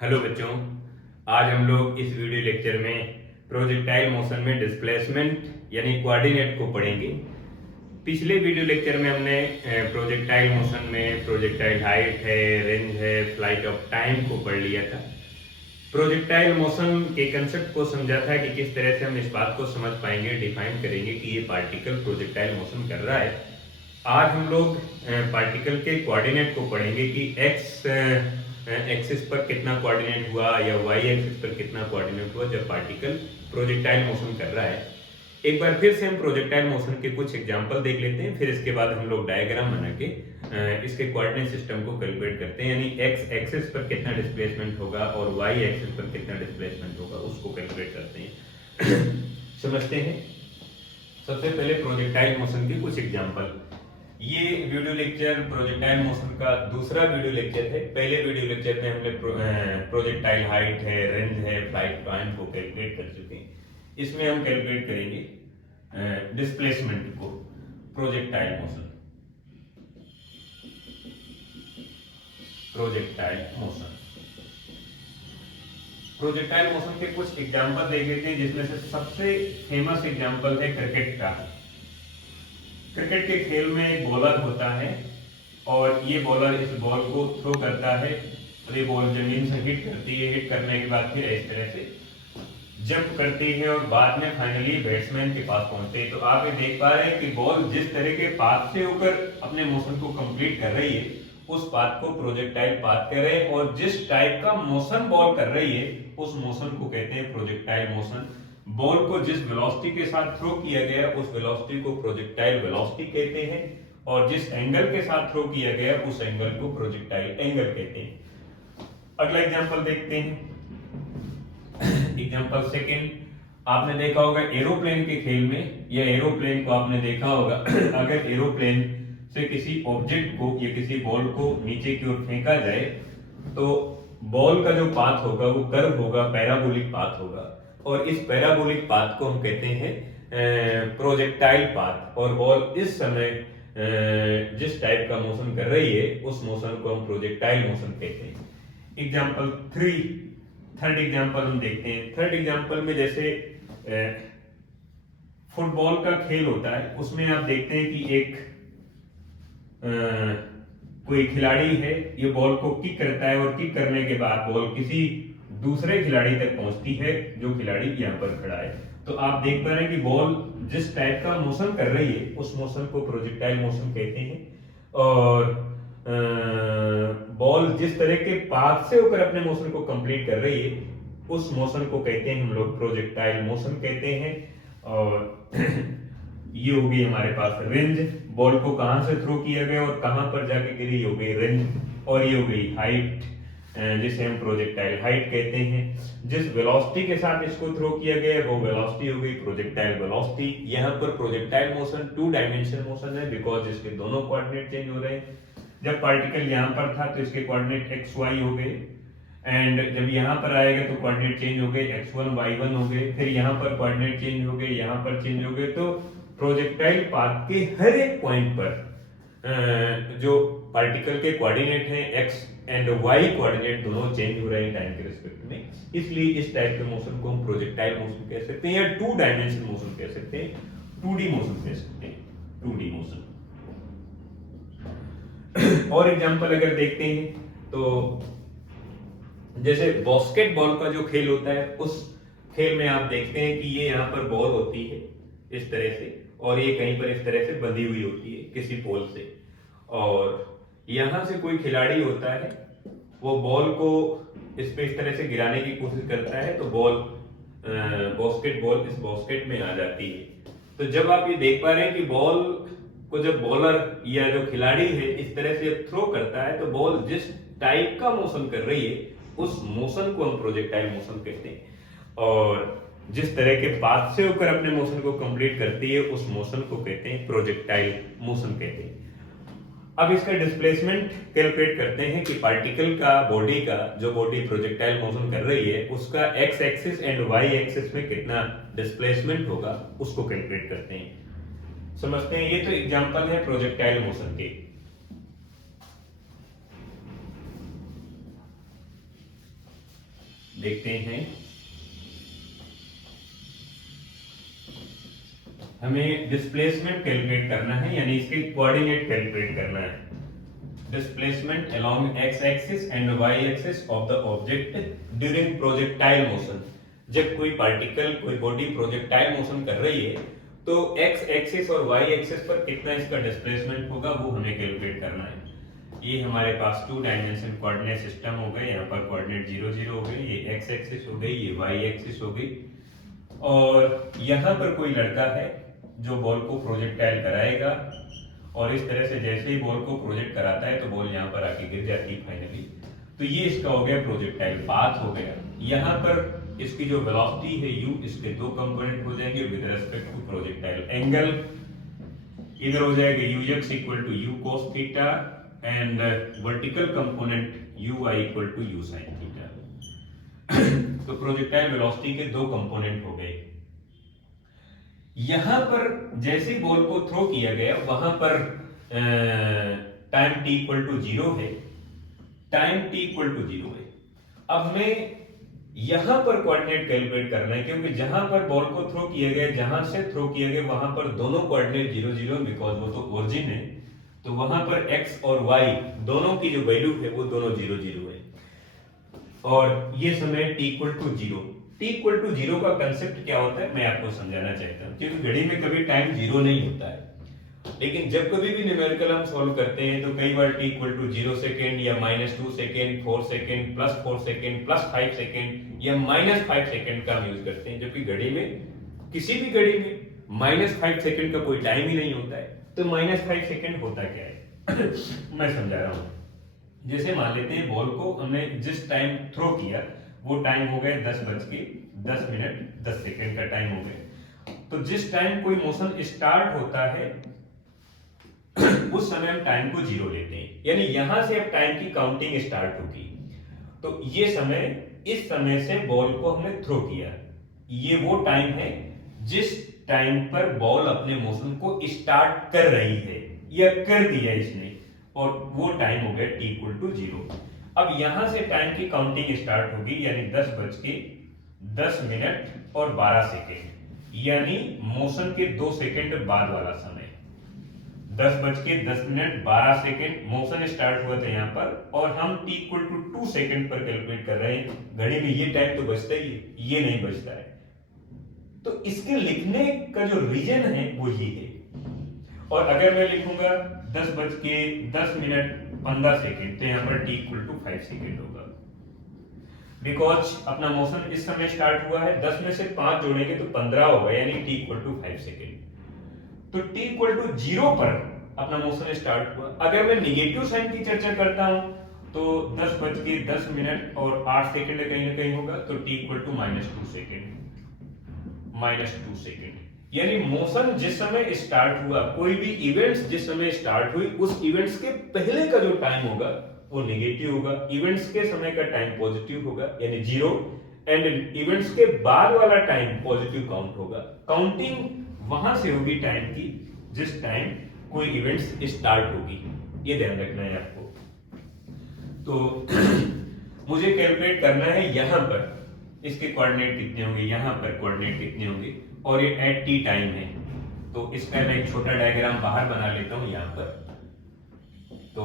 Hello बच्चों, आज हम लोग इस वीडियो लेक्चर में प्रोजेक्टाइल मोशन में डिस्प्लेसमेंट यानी कोऑर्डिनेट को पढ़ेंगे। पिछले वीडियो लेक्चर में हमने प्रोजेक्टाइल मोशन में प्रोजेक्टाइल हाइट है, रेंज है, फ्लाइट ऑफ टाइम को पढ़ लिया था। प्रोजेक्टाइल मोशन के कंसेप्ट को समझा था कि किस तरह से हम इस बात को समझ पाएंगे, डिफाइन करेंगे कि ये पार्टिकल प्रोजेक्टाइल मोशन कर रहा है। आज हम लोग पार्टिकल के कोऑर्डिनेट को पढ़ेंगे कि एक्स एक्सिस पर कितना कोऑर्डिनेट हुआ या वाई एक्सिस पर कितना कोऑर्डिनेट हुआ जब पार्टिकल प्रोजेक्टाइल मोशन कर रहा है। एक बार फिर से हम प्रोजेक्टाइल मोशन के कुछ एग्जांपल देख लेते हैं, फिर इसके बाद हम लोग डायग्राम बना के इसके कोऑर्डिनेट सिस्टम को कैलकुलेट करते हैं, यानी एक्स एक्सिस पर कितना डिस्प्लेसमेंट होगा और वाई एक्सिस पर कितना डिस्प्लेसमेंट होगा उसको कैलकुलेट करते हैं। समझते हैं। सबसे पहले प्रोजेक्टाइल मोशन के कुछ एग्जांपल। ये वीडियो लेक्चर प्रोजेक्टाइल मोशन का दूसरा वीडियो लेक्चर है। पहले वीडियो लेक्चर में हमने प्रोजेक्टाइल हाइट है, रेंज है, फ्लाइट टाइम को कैलकुलेट कर चुके हैं। इसमें हम कैलकुलेट करेंगे डिस्प्लेसमेंट को, projectile motion. Projectile motion projectile motion के कुछ एग्जांपल देख लेते हैं, जिसमें से सबसे फेमस एग्जांपल है क्रिकेट का। क्रिकेट के खेल में एक बॉलर होता है और ये बॉलर इस बॉल को थ्रो करता है और ये बॉल जमीन से हिट करती है। हिट करने के बाद फिर इस तरह से जंप करती है और बाद में फाइनली बैट्समैन के पास पहुंचती है। तो आप ये देख पा रहे हैं कि बॉल जिस तरह के पाथ से होकर अपने मोशन को कंप्लीट कर रही है उस पाथ को प्रोजेक्टाइल पाथ कह रहे हैं, और जिस टाइप का मोशन बॉल कर रही है उस मोशन को कहते हैं प्रोजेक्टाइल मोशन। बॉल को जिस वेलोसिटी के साथ थ्रो किया गया उस वेलोसिटी को प्रोजेक्टाइल वेलोसिटी कहते हैं, और जिस एंगल के साथ थ्रो किया गया उस एंगल को प्रोजेक्टाइल एंगल कहते हैं। अगला एग्जांपल देखते हैं। एग्जांपल सेकंड, आपने देखा होगा एरोप्लेन के खेल में, या एरोप्लेन को आपने देखा होगा। अगर एरोप्लेन से किसी ऑब्जेक्ट को या किसी बॉल को नीचे की ओर फेंका जाए तो बॉल का जो पाथ होगा वो कर्व होगा, पैराबोलिक पाथ होगा, और इस पैराबोलिक पाथ को हम कहते हैं प्रोजेक्टाइल पाथ। और बॉल इस समय जिस टाइप का मोशन कर रही है उस मोशन को हम प्रोजेक्टाइल मोशन कहते हैं। एग्जांपल थर्ड एग्जांपल हम देखते हैं। थर्ड एग्जांपल में जैसे फुटबॉल का खेल होता है, उसमें आप देखते हैं कि एक कोई खिलाड़ी है, ये बॉल को किक करता है और किक करने के बाद बॉल किसी दूसरे खिलाड़ी तक पहुंचती है जो खिलाड़ी यहाँ पर खड़ा है। तो आप देख पा रहे हैं कि बॉल जिस टाइप का मोशन कर रही है उस मोशन को प्रोजेक्टाइल मोशन कहते हैं, और बॉल जिस तरह के पाथ से होकर अपने मोशन को कंप्लीट कर रही है उस मोशन को कहते हैं हम लोग प्रोजेक्टाइल मोशन कहते हैं। और ये हो गई हमारे पास रेंज, बॉल को कहां से थ्रो किया गया और कहां पर जाके गिरी, हो गई रेंज। और ये हो गई हाइट, जिसे हम प्रोजेक्टाइल हाइट कहते हैं। जिस वेलोसिटी के साथ इसको थ्रो किया गया वो वेलोसिटी हो गई प्रोजेक्टाइल वेलोसिटी। यहाँ पर प्रोजेक्टाइल मोशन 2 डायमेंशन मोशन है, बिकॉज इसके दोनों कोऑर्डिनेट चेंज हो रहे हैं। जब पार्टिकल यहाँ पर था तो इसके कोऑर्डिनेट एक्स वाई हो गए, एंड जब यहाँ पर आएगा तो कोऑर्डिनेट चेंज हो गए, x1 y1 हो गए, फिर यहाँ पर कोऑर्डिनेट चेंज हो गए, यहाँ पर चेंज हो गए। तो प्रोजेक्टाइल पाथ के हर एक पॉइंट पर जो पार्टिकल के कोऑर्डिनेट हैं x एंड y कोऑर्डिनेट दोनों चेंज हो रहे हैं टाइम के रिस्पेक्ट में। इसलिए इस टाइप के मोशन को हम प्रोजेक्टाइल मोशन कह सकते हैं या 2 डायमेंशन मोशन कह सकते हैं, 2D मोशन कह सकते हैं, 2D मोशन। और एग्जांपल अगर देखते हैं तो जैसे बास्केटबॉल का जो खेल होता है उस खेल में आप देखते हैं कि ये यहाँ पर बॉल होती है इस तरह से, और ये कहीं पर इस तरह से बंधी हुई होती है किसी पोल से, और यहाँ से कोई खिलाड़ी होता है, वो बॉल को इस पे इस तरह से गिराने की कोशिश करता है, तो बॉल बास्केटबॉल इस बास्केट में आ जाती है। तो जब आप ये देख पा रहे हैं कि बॉल को जब बॉलर या जो खिलाड़ी है इस तरह से थ्रो करता है तो बॉल जिस टाइप का मोशन कर रही है उस मोशन को हम प्रोजेक्टाइल मोशन कहते हैं, और जिस तरह के पाथ से होकर अपने मोशन को कंप्लीट करती है उस मोशन को कहते हैं प्रोजेक्टाइल मोशन कहते हैं। अब इसका डिस्प्लेसमेंट कैलकुलेट करते हैं कि पार्टिकल का बॉडी का जो बॉडी प्रोजेक्टाइल मोशन कर रही है उसका x axis and y axis में कितना डिस्प्लेसमेंट होगा उसको कैलकुलेट करते हैं। समझते हैं। ये तो एग्जांपल है प्रोजेक्टाइल मोशन के। देखते हैं। हमें डिस्प्लेसमेंट कैलकुलेट करना है, यानी इसके कोऑर्डिनेट कैलकुलेट करना है। Displacement along x axis and y axis of the object during projectile motion. जब कोई पार्टिकल, कोई बॉडी प्रोजेक्टाइल मोशन कर रही है तो एक्स एक्सिस और वाई एक्सिस पर कितना इसका डिस्प्लेसमेंट होगा वो हमें कैलकुलेट करना है। ये हमारे पास 2 डायमेंशन कोऑर्डिनेट सिस्टम हो गए। यहाँ पर कोऑर्डिनेट 0 0 हो गई, ये एक्स एक्सिस हो गई, ये वाई एक्सिस हो गई। और यहाँ पर कोई लड़का है जो बॉल को प्रोजेक्टाइल कराएगा, और इस तरह से जैसे ही बॉल को प्रोजेक्ट कराता है तो बॉल यहाँ पर आके गिर जाती है फाइनली। तो ये इसका हो गया प्रोजेक्टाइल पाथ हो गया। यहाँ पर इसकी जो वेलोसिटी है u, इसके 2 कंपोनेंट हो जाएंगे with respect to projectile. Angle इधर हो जाएगा ux equal to u cos theta and vertical component uy equal to u sin theta. तो प्रोजेक्टाइल वेलोसिटी के 2 कंपोनेंट हो गए। यहां पर जैसे बॉल को थ्रो किया गया वहां पर टाइम t इक्वल टू 0 है, टाइम t इक्वल टू 0 है। अब हमें यहां पर कोऑर्डिनेट कैलकुलेट करना है, क्योंकि जहां पर बॉल को थ्रो किया गया, जहां से थ्रो किया गया वहां पर दोनों कोऑर्डिनेट 0 0 बिकॉज वो तो ओरिजिन है। तो वहां पर x और y दोनों की जो वैल्यू है वो दोनों 0 0 है। और ये समय t equal to 0। t equal to 0 का कंसेप्ट क्या होता है मैं आपको समझाना चाहता हूं, क्योंकि घड़ी में कभी टाइम 0 नहीं होता है, लेकिन जब कभी भी न्यूमेरिकल हम सॉल्व करते हैं तो कई बार t इक्वल टू 0 सेकेंड या -2 सेकेंड, 4 सेकेंड, +4 सेकेंड, +5 सेकेंड या -5 सेकेंड का हम यूज करते हैं, जबकि घड़ी में, किसी भी घड़ी में -5 सेकेंड का कोई टाइम ही नहीं होता है। तो -5 सेकेंड होता क्या है मैं समझा रहा हूं। जैसे मान लेते हैं बॉल को हमने जिस टाइम थ्रो किया वो टाइम हो गया 10:10 का टाइम हो गया। तो जिस टाइम कोई मोशन स्टार्ट होता है उस समय हम टाइम को 0 लेते हैं, यानी यहां से अब टाइम की काउंटिंग स्टार्ट होगी। तो ये समय, इस समय से बॉल को हमने थ्रो किया, ये वो टाइम है जिस टाइम पर बॉल अपने मोशन को स्टार्ट कर रही है या कर दिया इसने, और वो टाइम हो गया t इक्वल टू 0। अब यहां से टाइम की काउंटिंग स्टार्ट होगी, यानी 10:10 और 12 सेकेंड, यानी मोशन के 2 सेकेंड बाद वाला समय। 10:10 मोशन स्टार्ट हुआ था यहाँ पर, और हम t इक्वल टू 2 सेकेंड पर कैलकुलेट कर रहे हैं। घड़ी में ये टाइम तो बचता ही है, ये नहीं बचता है। तो इसके लिखने का जो रीजन है वो ही है। और अगर मैं लिखूंगा 10:10 तो यहाँ पर t इक्वल टू 5 सेकेंड होगा, बिकॉज अपना मोशन इस समय स्टार्ट हुआ है, 10 में से 5 जोड़ेंगे तो 15 होगा, यानी t इक्वल टू 5 सेकेंड। तो t इक्वल टू 0 पर अपना मोशन स्टार्ट हुआ। अगर मैं निगेटिव साइन की चर्चा करता हूं तो 10:10 और 8 सेकेंड कहीं ना कहीं होगा, तो t equal to -2 second, -2 second. यानी मोशन जिस समय स्टार्ट हुआ, कोई भी इवेंट्स जिस समय स्टार्ट हुई, उस इवेंट्स के पहले का जो टाइम होगा वो नेगेटिव होगा, इवेंट्स के समय का टाइम पॉजिटिव होगा यानी 0, एंड इवेंट्स के बाद वाला टाइम पॉजिटिव काउंट होगा। काउंटिंग वहां से होगी टाइम की जिस टाइम कोई इवेंट्स स्टार्ट होगी, ये ध्यान रखना है आपको। तो मुझे कैलकुलेट करना है यहां पर इसके कोऑर्डिनेट कितने होंगे, यहां पर कोऑर्डिनेट कितने होंगे, और ये एट टी टाइम है। तो इसका मैं एक छोटा डायग्राम बाहर बना लेता हूं यहां पर। तो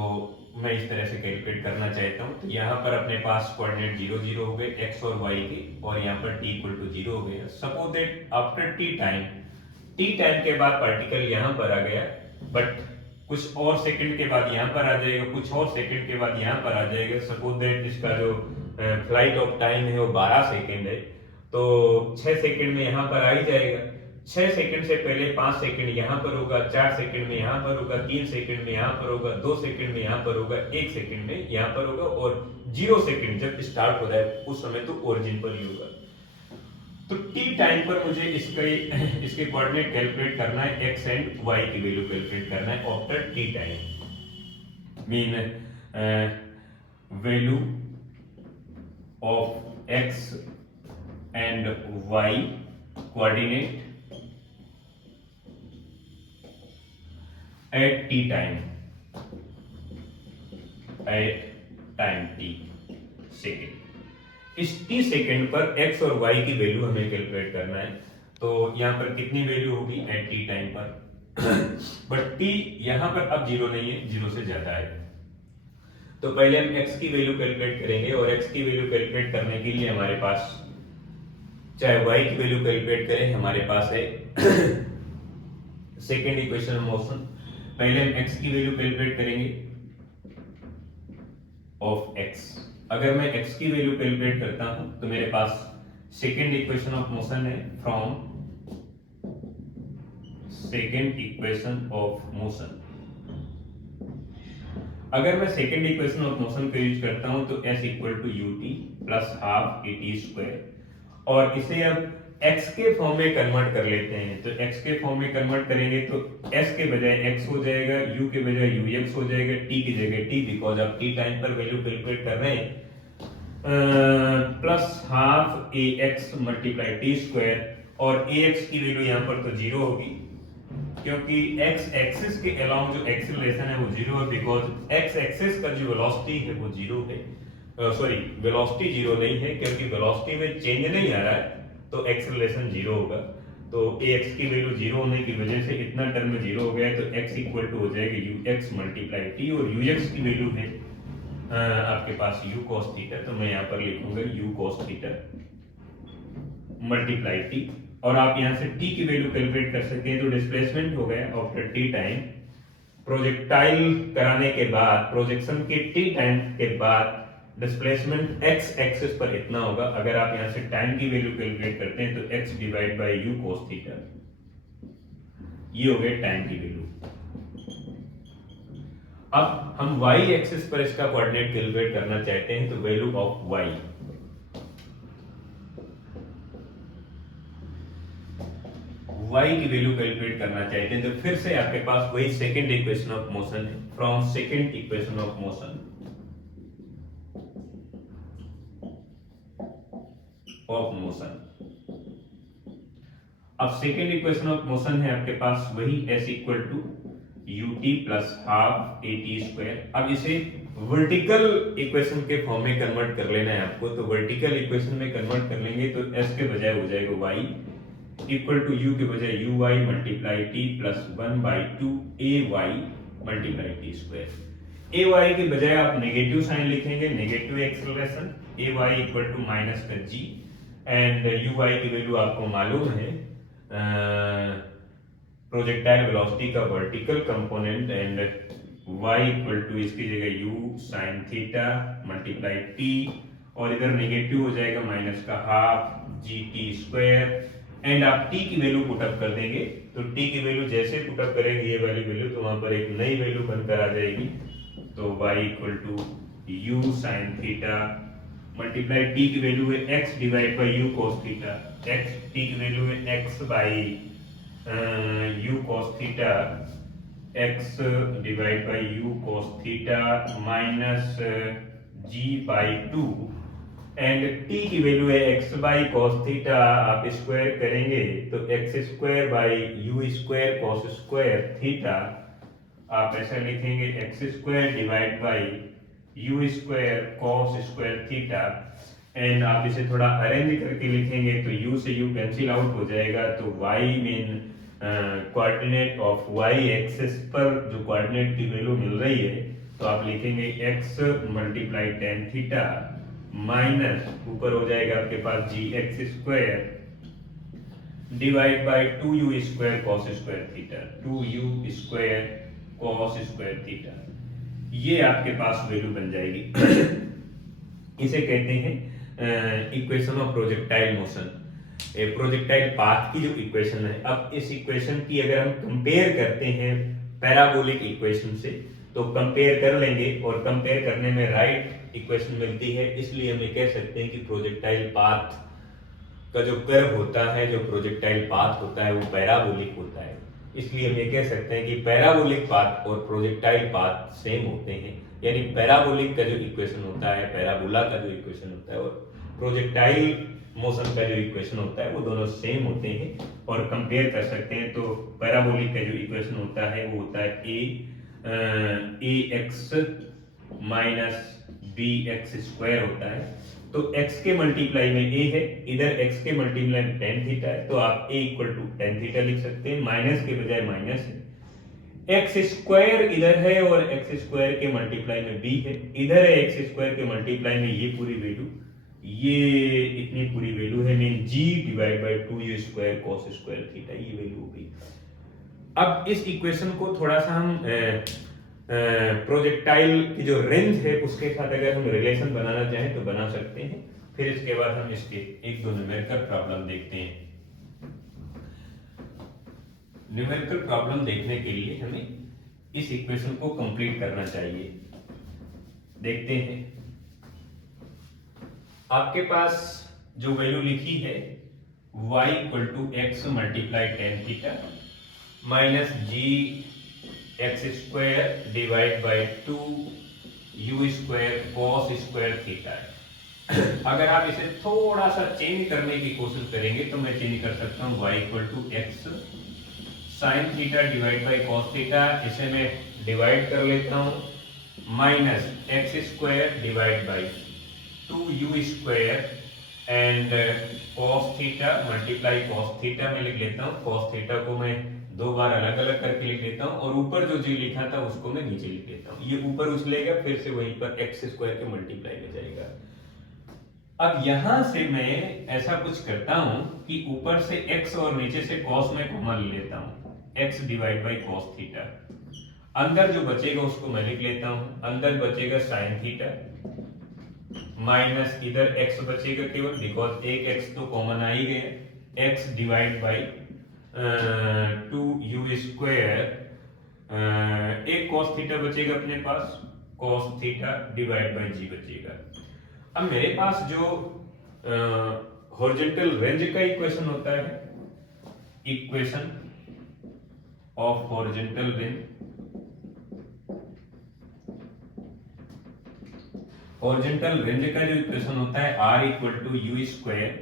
मैं इस तरह से कैलकुलेट करना चाहता हूं। तो यहां पर अपने पास कोऑर्डिनेट 0 0 हो गए x और y के, और यहां पर t इक्वल टू 0 हो गया। Suppose that after t time के बाद पार्टिकल यहां पर आ गया, बट कुछ और सेकंड के बाद यहां पर आ जाएगा, कुछ और सेकंड के बाद यहां पर आ जाएगा। सपोज दैट इसका जो फ्लाइट ऑफ टाइम है वो 12 सेकंड है, तो 6 सेकंड में यहां पर आ ही जाएगा। 6 सेकंड से पहले 5 सेकंड यहां पर होगा, 4 सेकंड में यहां पर होगा, 3 सेकंड में यहां पर होगा, 2 सेकंड में यहां पर होगा, 1 सेकंड में यहां पर होगा, और 0 सेकंड जब स्टार्ट हो रहा है उस समय तो ओरिजिन पर ही होगा। तो t टाइम पर मुझे इसके कोऑर्डिनेट कैलकुलेट करना है, x एंड y की वैल्यू कैलकुलेट करना है after t time. Mean value of x and y coordinate at t time, at time t second. इस t सेकंड पर x और y की वैल्यू हमें कैलकुलेट करना है। तो यहाँ पर कितनी वैल्यू होगी एट t टाइम पर बट t यहाँ पर अब जीरो नहीं है, जीरो से ज्यादा है। तो पहले हम x की वैल्यू कैलकुलेट करेंगे और x की वैल्यू कैलकुलेट करने के लिए हमारे पास, चाहे y की वैल्यू कैलकुलेट करें, हमारे पास है सेकेंड इक्वेशन ऑफ मोशन। पहले हम x की वैल्यू कैलकुलेट करेंगे ऑफ x। अगर मैं x की वैल्यू कैलकुलेट करता हूं तो मेरे पास सेकेंड इक्वेशन ऑफ मोशन है from second equation of motion. अगर मैं सेकेंड इक्वेशन ऑफ मोशन को यूज करता हूं तो s equal to u t plus half a t square, और इसे अब x के फॉर्म में कन्वर्ट कर लेते हैं। तो x के फॉर्म में कन्वर्ट करेंगे तो s के बजाय x हो जाएगा, u के बजाय ux हो जाएगा, t की जगह t, बिकॉज आप t टाइम पर वैल्यू कैलकुलेट कर रहे हैं, प्लस हाफ ए एक्स मल्टीप्लाई टी स्क्वायर, और ए एक्स की वैल्यू यहाँ पर तो जीरो होगी क्योंकि x एक्सिस के अलोंग जो एक्सीलरेशन है वो जीरो है, बिकॉज x एक्सिस का जो वेलोसिटी है वो जीरो है। सॉरी, वेलोसिटी जीरो नहीं है क्योंकि वेलोसिटी में चेंज नहीं आ रहा है, तो एक्सीलरेशन जीरो होगा। तो ax की वैल्यू जीरो होने की वजह से इतना टर्म में जीरो हो गया है, तो x इक्वल टू हो जाएगा ux मल्टीप्लाई t, और ux की वैल्यू है आपके पास u cos थीटा, तो मैं यहाँ पर लिखूंगा u cos theta multiply t, और आप यहाँ से t की वैल्यू कैलकुलेट कर सकते हैं। तो डिस्प्लेसमेंट हो गया आफ्टर t टाइम, प्रोजेक्टाइल कराने के बाद, प्रोजेक्शन के t टाइम के बाद डिस्प्लेसमेंट x एक्सिस पर इतना होगा। अगर आप यहाँ से टाइम की वैल्यू कैलकुलेट करते हैं तो x divide by u cos theta, ये हो गया टाइम की वैल्यू। अब हम y एक्सिस पर इसका कोऑर्डिनेट कैलकुलेट करना चाहते हैं, तो वैल्यू ऑफ y, y की वैल्यू कैलकुलेट करना चाहते हैं, तो फिर से आपके पास वही सेकंड इक्वेशन ऑफ मोशन है from second equation of motion of motion. अब सेकेंड इक्वेशन ऑफ मोशन है आपके पास वही s equal to u t plus half a t square. अब इसे वर्टिकल इक्वेशन के फॉर्म में कन्वर्ट कर लेना है आपको, तो वर्टिकल इक्वेशन में कन्वर्ट कर लेंगे तो s के बजाय हो जाएगा y इक्वल टू u के बजाय u y multiply t plus 1/2 a y multiply t square. A y के बजाय आप नेगेटिव साइन लिखेंगे, negative acceleration, a y equal to minus का जी, एंड यू वाई की वैल्यू आपको मालूम है प्रोजेक्टाइल वेलोसिटी का vertical component, and y equal to इसकी जगह u sine theta multiply t, और इधर नेगेटिव हो जाएगा माइनस का half g t square, and आप t की वैल्यू पुटअप कर देंगे। तो t की वैल्यू जैसे पुटअप करेंगे ये वाली वैल्यू, तो वहां पर एक नई वैल्यू बनकर आ जाएगी। तो y equal to u sine theta multiply t की वैल्यू है x divide by u cos theta, x t की वैल्यू है x by u cos theta, x divide by u cos theta minus g by 2, and t की value है x by cos theta, आप square करेंगे तो x square by u square cos square theta, आप ऐसा लिखेंगे x square divide by u square cos square theta, and आप इसे थोड़ा अरेंज करके लिखेंगे तो u से u कैंसिल आउट हो जाएगा। तो y mean coordinate of y axis पर जो कोऑर्डिनेट की वैल्यू मिल रही है, तो आप लिखेंगे x multiply tan theta minus ऊपर हो जाएगा आपके पास g x square divide by 2u square cos square theta, 2u square cos square theta, ये आपके पास वैल्यू बन जाएगी। इसे कहते हैं equation of projectile motion, projectile path की जो इक्वेशन है। अब इस इक्वेशन की अगर हम कंपेयर करते हैं पैराबोलिक इक्वेशन से, तो कंपेयर कर लेंगे, और कंपेयर करने में राइट इक्वेशन मिलती है, इसलिए हम ये कह सकते हैं कि प्रोजेक्टाइल पाथ का जो कर्व होता है, जो प्रोजेक्टाइल पाथ होता है वो पैराबोलिक होता है। इसलिए हम ये कह सकते हैं कि पैराबोलिक पाथ और प्रोजेक्टाइल पाथ सेम होते हैं, यानी पैराबोलिक का जो इक्वेशन होता है, पैराबोला का जो इक्वेशन होता है, और प्रोजेक्टाइल मोशन का जो इक्वेशन होता है वो दोनों सेम होते हैं और कंपेयर कर सकते हैं। तो पैराबोलिक का जो इक्वेशन होता है वो होता है a x minus b x square होता है, तो x के मल्टीप्लाई में a है, इधर x के मल्टीप्लाई में tan थीटा है, तो आप a equal to tan theta लिख सकते हैं, माइनस के बजाय माइनस है। x स्क्वायर इधर है और x स्क्वायर के मल्टीप्लाई में b है, इधर है x स्क्वायर के मल्टीप्लाई में ये पूरी वैल्यू, ये इतनी पूरी वैल्यू है, mean g divide by 2u square cos square theta, ये वैल्यू हो गई। अब इस इक्वेशन को थोड़ा सा हम प्रोजेक्टाइल की जो रेंज है उसके साथ अगर हम रिलेशन बनाना चाहें तो बना सकते हैं। फिर इसके बाद हम इसके एक दो न्यूमेरिकल प्रॉब्लम देखते हैं। न्यूमेरिकल प्रॉब्लम देखने के लिए हमें इस इक्वेशन को कंप्लीट करना चाहिए। देखते हैं, आपके पास जो वैल्यू लिखी है y equal to x multiply tan theta minus g x square divide by 2 u square cos square theta है। अगर आप इसे थोड़ा सा चेंज करने की कोशिश करेंगे तो मैं चेंज कर सकता हूँ y equal to x sine theta divide by cos theta, इसे मैं डिवाइड कर लेता हूँ minus x square divide by 2 u square and cos theta multiply cos theta में लिख लेता हूँ। कॉस थीटा को मैं दो बार अलग अलग करके लिख लेता हूँ और ऊपर जो जी लिखा था उसको मैं नीचे लिख लेता हूँ। ये ऊपर उछलेगा, फिर से वहीं पर एक्स स्क्वायर के मल्टीप्लाई में जाएगा। अब यहां से मैं ऐसा कुछ करता हूं कि ऊपर से x और नीचे से cos में कॉमन ले लेता हूं, x divide by cos theta. अंदर जो बचेगा उसको मैं लिख लेता हूं, अंदर बचेगा sin थीटा माइनस इधर x बचेगा केवल, बिकॉज एक x तो कॉमन आ ही गया, x divide by 2u square, एक cos थीटा बचेगा अपने पास, cos theta divide by g बचेगा। अब मेरे पास जो हॉरिजॉन्टल रेंज का इक्वेशन होता है, equation of horizontal range, horizontal range का जो इक्वेशन होता है r equal to u square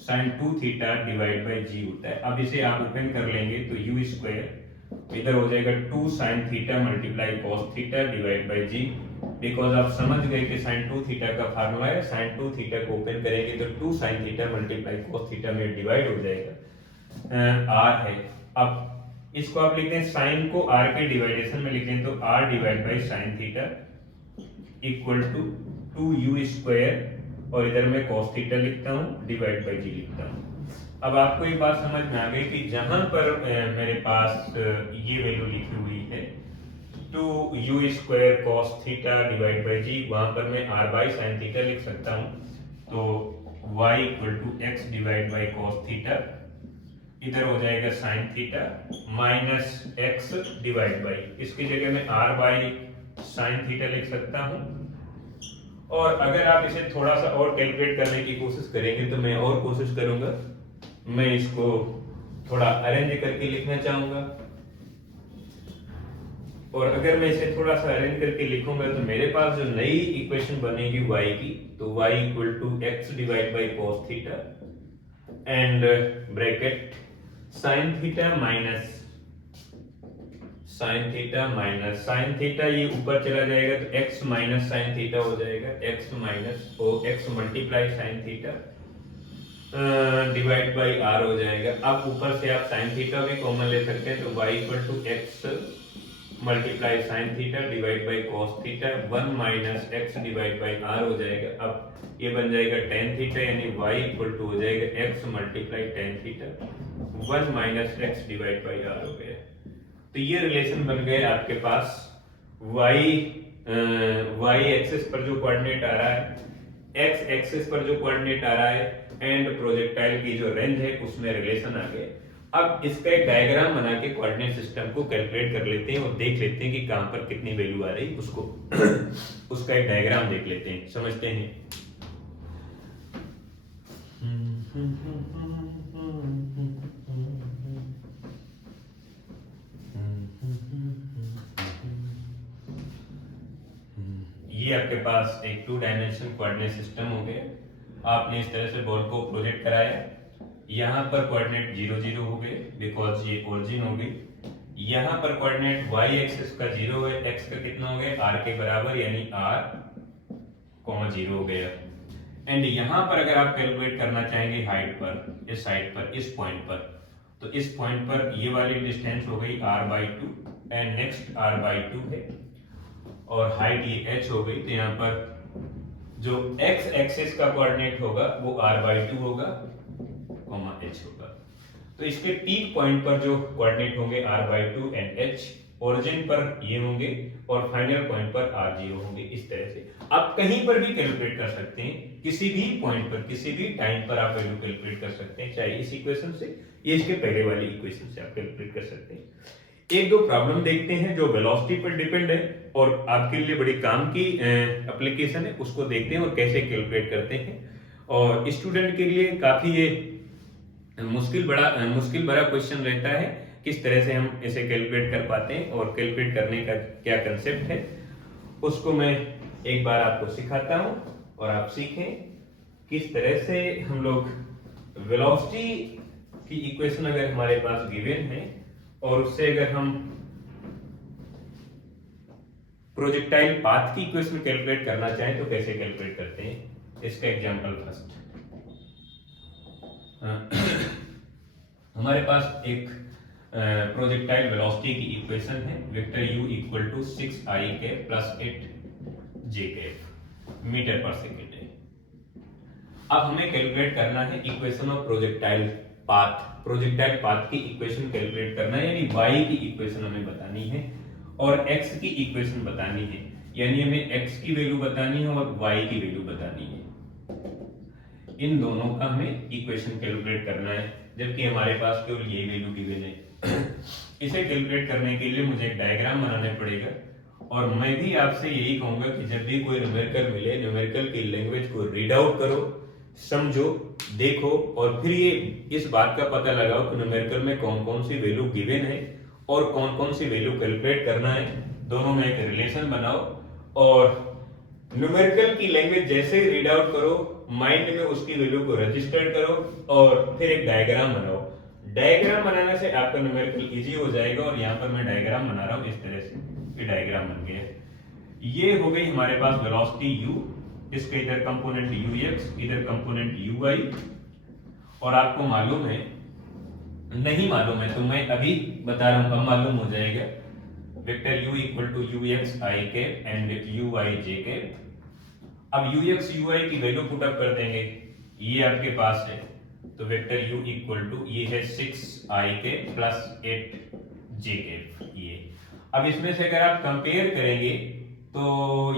sine 2 theta divide by g होता है। अब इसे आप ओपन कर लेंगे तो यू स्क्वायर इधर हो जाएगा 2 sine theta multiply cos theta divide by g, because आप समझ गए कि साइन 2 थीटा का फार्मूला है, साइन 2 थीटा को ओपन करेंगे तो 2 sine theta multiply cos theta में डिवाइड हो जाएगा, r है। अब इसको आप लिखते हैं साइन को r के डिवाइडेशन में लिखें तो r divide by sine theta equal to 2u square और इधर मैं cos थीटा लिखता हूँ डिवाइड बाई जी लिखता हूँ। अब आपको एक बात समझ में आ गई कि जहां पर मेरे पास ये वैल्यू लिखी हुई है 2u square cos theta divide by g, वहां पर मैं r बाई साइन थीटा लिख सकता हूँ। तो y equal to x divide by cos theta, इधर हो जाएगा sine theta minus x divide by, इसकी जगह मैं r बाई साइन थीटा लिख सकता हूँ। और अगर आप इसे थोड़ा सा और कैलकुलेट करने की कोशिश करेंगे तो मैं और कोशिश करूंगा, मैं इसको थोड़ा अरेंज करके लिखना चाहूंगा। और अगर मैं इसे थोड़ा सा अरेंज करके लिखूंगा तो मेरे पास जो नई इक्वेशन बनेगी y की, तो y equal to x divide by cos theta and bracket sine theta minus sine theta minus sine theta, ये ऊपर चला जाएगा तो x माइनस साइन थीटा हो जाएगा, x माइनस ओ x multiply sine theta divide by r हो जाएगा। अब ऊपर से आप साइन थीटा भी कॉमन ले सकते हैं तो y equal to x multiply sine theta divide by cos theta 1 minus x divide by r हो जाएगा। अब ये बन जाएगा tan थीटा, यानी y इक्वल टू हो जाएगा x multiply tan theta 1 minus x divide by r हो गया। तो ये रिलेशन बन गए आपके पास y एक्सिस पर जो कोऑर्डिनेट आ रहा है, x एक्सिस पर जो कोऑर्डिनेट आ रहा है एंड प्रोजेक्टाइल की जो रेंज है उसमें रिलेशन आ गए। अब इसका एक डायग्राम बना के कोऑर्डिनेट सिस्टम को कैलकुलेट कर लेते हैं और देख लेते हैं कि कहां पर कितनी वैल्यू आ रही उसको उसका एक डायग्राम देख लेते हैं, समझते हैं। ये आपके पास एक 2 डायमेंशन कोऑर्डिनेट सिस्टम हो गया। आपने इस तरह से बॉल को प्रोजेक्ट कराया, यहाँ पर कोऑर्डिनेट 0 0 हो गए बिकॉज ये ओरिजिन हो गई। यहाँ पर कोऑर्डिनेट y एक्सिस का 0 है, x का कितना हो गया r के बराबर, यानी r 0 हो गया। एंड यहाँ पर अगर आप कैलकुलेट करना चाहेंगे हाइट पर, इस साइड पर, इस पॉइंट पर, तो इस पॉइंट पर ये वाली डिस्टेंस हो गई r/2 एंड नेक्स्ट r/2 है और हाइट ये h हो गई। तो यहाँ पर जो x एक्सिस का कोऑर्डिनेट होगा वो r/2 होगा, h होगा। तो इसके पीक पॉइंट पर जो कोऑर्डिनेट होंगे r/2 एंड h, ओरिजिन पर ये होंगे और फाइनल पॉइंट पर r0 होंगे। इस तरह से आप कहीं पर भी कैलकुलेट कर सकते हैं, किसी भी पॉइंट पर, किसी भी टाइम पर आप वैल्यू कैलकुलेट कर सकते हैं, चाहे इस इक्वेशन से या इसके पहले वाली इक्वेशन से आप कैलकुलेट कर सकते हैं। एक दो प्रॉब्लम देखते हैं जो वेलोसिटी पर डिपेंड है और आपके लिए बड़ी काम की एप्लीकेशन है, उसको देखते हैं और कैसे कैलकुलेट करते हैं। और स्टूडेंट के लिए काफी ये मुश्किल भरा क्वेश्चन रहता है, किस तरह से हम इसे कैलकुलेट कर पाते हैं और कैलकुलेट करने का क्या कंसेप्ट है, उसको मैं एक बार आपको सिखाता हूं और आप सीखें किस तरह से हम लोग वेलोसिटी की इक्वेशन अगर हमारे पास गिवन है और उससे अगर हम प्रोजेक्टाइल पाथ की इक्वेशन कैलकुलेट करना चाहें तो कैसे कैलकुलेट करते हैं। इसका एग्जांपल फर्स्ट, हमारे पास एक प्रोजेक्टाइल वेलोसिटी की इक्वेशन है, vector u equal to 6i के प्लस 8j के मीटर पर सेकेंड है। अब हमें कैलकुलेट करना है equation of projectile path. Projectile path की इक्वेशन कैलकुलेट करना है, यानी y की इक्वेशन हमें बतानी है और x की इक्वेशन बतानी है, यानी हमें x की वैल्यू बतानी है और y की वैल्यू बतानी है। इन दोनों का हमें इक्वेशन कैलकुलेट करना है, जबकि हमारे पास केवल ये वैल्यू गिवन है। इसे कैलकुलेट करने के लिए मुझे एक डायग्राम बनाना पड़ेगा और मैं भी आपसे यही कहूंगा कि जब भी कोई न्यूमेरिकल मिले, न्यूमेरिकल की लैंग्वेज को रीड आउट करो, समझो, देखो और फिर ये इस बात का पता लगाओ कि न्यूमेरिकल में कौन कौन सी वैल्यू गिवन है और कौन कौन सी वैल्यू कैलकुलेट करना है। दोनों में एक रिलेशन बनाओ और न्यूमेरिकल की लैंग्वेज जैसे ही रीड आउट करो, माइंड में उसकी वैल्यू को रजिस्टर करो और फिर एक डायग्राम बनाओ। डायग्राम बनाने से आपका न्यूमेरिकल इजी हो जाएगा और यहाँ पर मैं डायग्राम बना रहा हूँ इस तरह से, ये डायग्राम बन गया। ये हो गई हमारे पास वेलोसिटी u, इसका इधर कंपोनेंट ux, इधर कंपोनेंट uy, और आपको मालूम है, नहीं मालूम है तो मैं अभी बता रहा हूँ, अब मालूम हो जाएगा। Vector u equal to ux i के एंड uy j के। अब ux uy की वैल्यू पुट अप कर देंगे, ये आपके पास है, तो वेक्टर u इक्वल टू ये है 6i के प्लस 8j के। ये अब इसमें से अगर आप कंपेयर करेंगे तो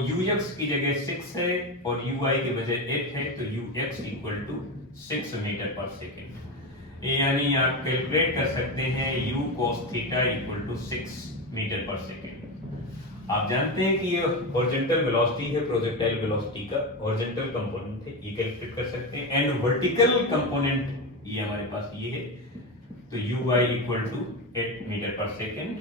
ux की जगह 6 है और uy की बजाय 8 है, तो ux equal to 6 metre per second, यानी आप कैलकुलेट कर सकते हैं u cos theta equal to 6 metre per second. आप जानते हैं कि ये हॉरिजॉन्टल वेलोसिटी है, प्रोजेक्टाइल वेलोसिटी का हॉरिजॉन्टल कंपोनेंट है, ये कैलकुलेट कर सकते हैं। एंड वर्टिकल कंपोनेंट ये हमारे पास ये है, तो uy equal to 8 metre per second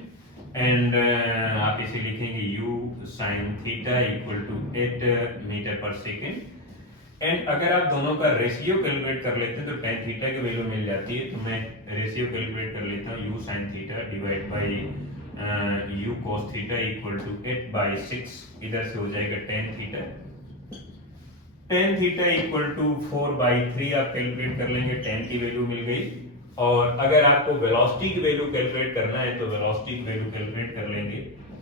and आप इसे लिखेंगे u sin थीटा equal to 8 metre per second. And अगर आप दोनों का रेशियो कैलकुलेट कर लेते हैं तो tan थीटा की वैल्यू मिल जाती है, तो मैं रेशियो कैलकुलेट कर लेता हूँ, u sin theta divide by u cos theta equal to 8/6, इधर से हो जाएगा tan theta. tan theta equal to 4/3 आप कैलकुलेट कर लेंगे, tan की वैल्यू मिल गई। और अगर आपको वेलोसिटी की वैल्यू कैलकुलेट करना है तो वेलोसिटी की वैल्यू कैलकुलेट कर लेंगे।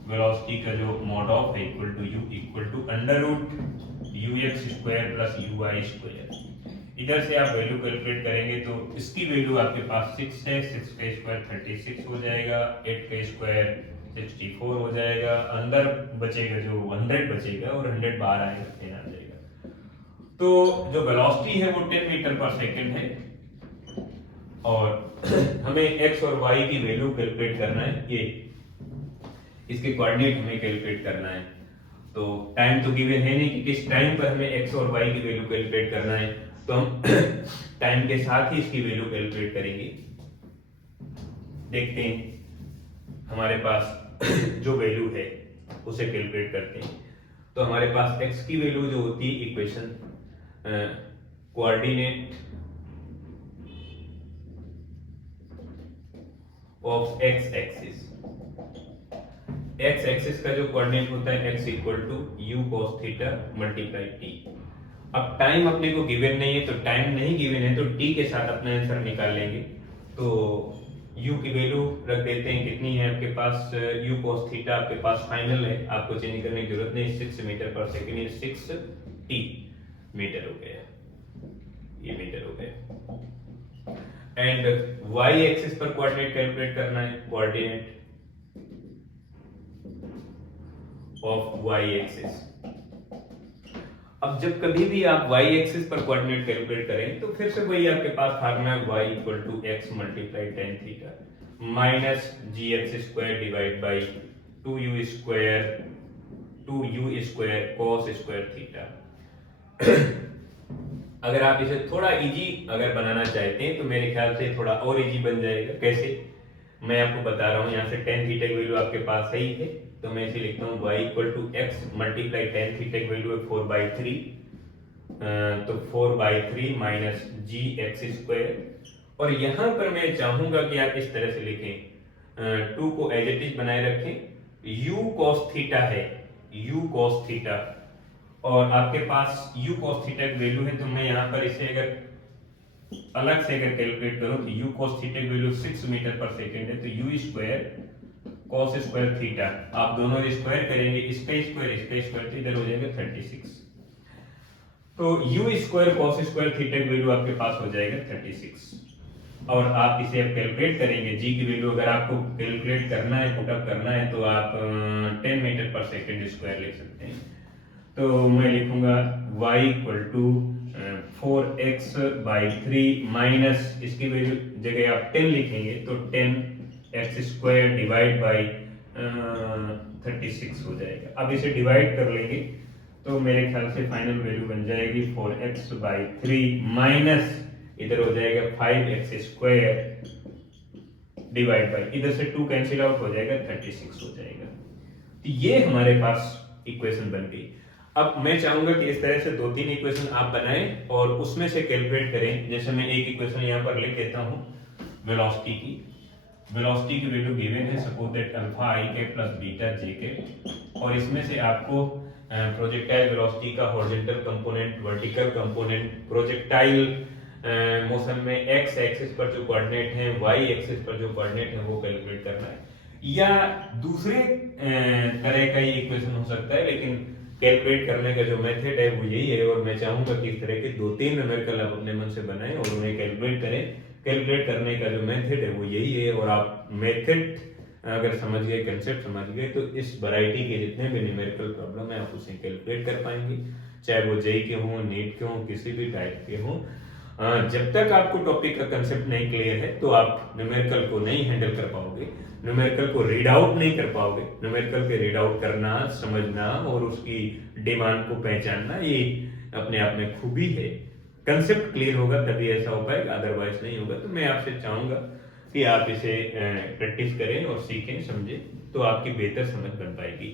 वेलोसिटी का जो मॉड ऑफ है equal to u equal to under root ux square plus uy square. इधर से आप वैल्यू कैलकुलेट करेंगे तो इसकी वैल्यू आपके पास 6 है, 6 का स्क्वायर 36 हो जाएगा, 8 का स्क्वायर 64 हो जाएगा, अंदर बचेगा जो 100 बचेगा और 100 बाहर आएगा 10 आ जाएगा। तो जो वेलोसिटी है वो 10 मीटर पर सेकेंड है और हमें x और y की वैल्यू कैलकुलेट करना है, ये इसके कोऑर्डिनेट हमें कैलकुलेट करना है। तो टाइम तो गिवन है नहीं कि किस टाइम पर हमें x और y की वैल्यू कैलकुलेट करना है, तो हम टाइम के साथ ही इसकी वैल्यू कैलकुलेट करेंगे। देखते हैं हमारे पास जो वैल्यू है उसे कैलकुलेट करते हैं। तो हमारे पास x की वैल्यू जो होती है equation coordinate of x axis, x axis का जो कोऑर्डिनेट होता है x equal to u cos theta multiply t, अब टाइम अपने को गिवन नहीं है, तो टाइम नहीं गिवन है तो टी के साथ अपना आंसर निकाल लेंगे। तो u की वैल्यू रख देते हैं, कितनी है आपके पास, u cos थीटा आपके पास फाइनल है, आपको चेंज करने की जरूरत नहीं, 6 मीटर पर सेकंड, ये 6 t मीटर हो गया, ये मीटर हो गया। एंड y एक्सिस पर कोऑर्डिनेट कैलकुलेट करना है, कोऑर्डिनेट ऑफ y एक्सिस। अब जब कभी भी आप y एक्सिस पर कोऑर्डिनेट कैलकुलेट करें तो फिर से वही आपके पास फार्मूला है, y equal to x multiply tan theta minus gx square divide by 2u square cos square theta. अगर आप इसे थोड़ा इजी अगर बनाना चाहते हैं तो मेरे ख्याल से थोड़ा और इजी बन जाएगा। कैसे, मैं आपको बता रहा हूं, यहाँ से tan थीटा की वैल्यू आपके पास सही है तो मैं इसे लिखता हूँ y equal to x multiply tan theta की वैल्यू है 4/3, तो 4/3 माइनस जी एक्स स्क्वायर। और यहाँ पर मैं चाहूंगा कि आप इस तरह से लिखें, 2 को एज इट इज बनाए रखें, u cos थीटा है, u cos थीटा, और आपके पास u cos थीटा की वैल्यू है, तो मैं यहाँ पर इसे अगर अलग से अगर कैलकुलेट करूं तो u cos थीटा की वैल्यू 6 मीटर पर सेकंड है, तो u square cos square theta, आप दोनों स्क्वायर करेंगे, इसका स्क्वायर तो इधर हो जाएगा 36, तो u square cos square theta की वैल्यू आपके पास हो जाएगा 36। और आप इसे अब कैलकुलेट करेंगे, g की वैल्यू अगर आपको कैलकुलेट करना है, पुटअप करना है, तो आप 10 मीटर पर सेकंड स्क्वायर लिख सकते हैं। तो मैं लिखूंगा y equal to 4x/3 minus, इसकी वैल्यू जगह आप 10 लिखेंगे तो 10x स्क्वायर डिवाइड बाई 36 हो जाएगा। अब इसे डिवाइड कर लेंगे तो मेरे ख्याल से फाइनल वैल्यू बन जाएगी 4x/3 माइनस इधर हो जाएगा 5x स्क्वायर डिवाइड बाई, इधर से 2 कैंसिल आउट हो जाएगा, 36 हो जाएगा। तो ये हमारे पास इक्वेशन बन गई। अब मैं चाहूंगा कि इस तरह से 2-3 इक्वेशन आप बनाएं और उसमें से कैलकुलेट करें। जैसे मैं एक इक्वेशन यहाँ पर लिख देता हूँ वेलोसिटी की वैल्यू गिवन है, सपोज दैट अल्फा आई के प्लस बीटा जे के, और इसमें से आपको प्रोजेक्टाइल वेलोसिटी का horizontal component, vertical component, projectile motion में एक्स एक्सिस पर जो कोऑर्डिनेट है, वाई एक्सिस पर जो कोऑर्डिनेट है वो कैलकुलेट करना है, या दूसरे तरह का ये इक्वेशन हो सकता है, लेकिन कैलकुलेट करने का जो मेथड है वो यही है। और मैं चाहूंगा कि इस तरह के 2-3 न्यूमेरिकल आप अपने मन से बनाएं और उन्हें कैलकुलेट करें। कैलकुलेट करने का जो मेथड है वो यही है, और आप मेथड अगर समझ गए, कंसेप्ट समझ गए, तो इस वैरायटी के जितने भी न्यूमेरिकल प्रॉब्लम है आप उसे कैलकुलेट कर पाएंगे, चाहे वो जेई के हों, नीट के हों, किसी भी टाइप के हों। जब तक आपको टॉपिक का कंसेप्ट नहीं क्लियर है तो आप न्यूमेरिकल को नहीं हैंडल कर पाओगे, न्यूमेरिकल को रीड आउट नहीं कर पाओगे। न्यूमेरिकल के रीड आउट करना, समझना और उसकी डिमांड को पहचानना ये अपने आप में खूबी है। कंसेप्ट क्लियर होगा तभी ऐसा हो पाएगा, अदरवाइज नहीं होगा। तो मैं आपसे चाहूंगा कि आप इसे प्रैक्टिस करें और सीखें, समझें, तो आपकी बेहतर समझ बन पाएगी।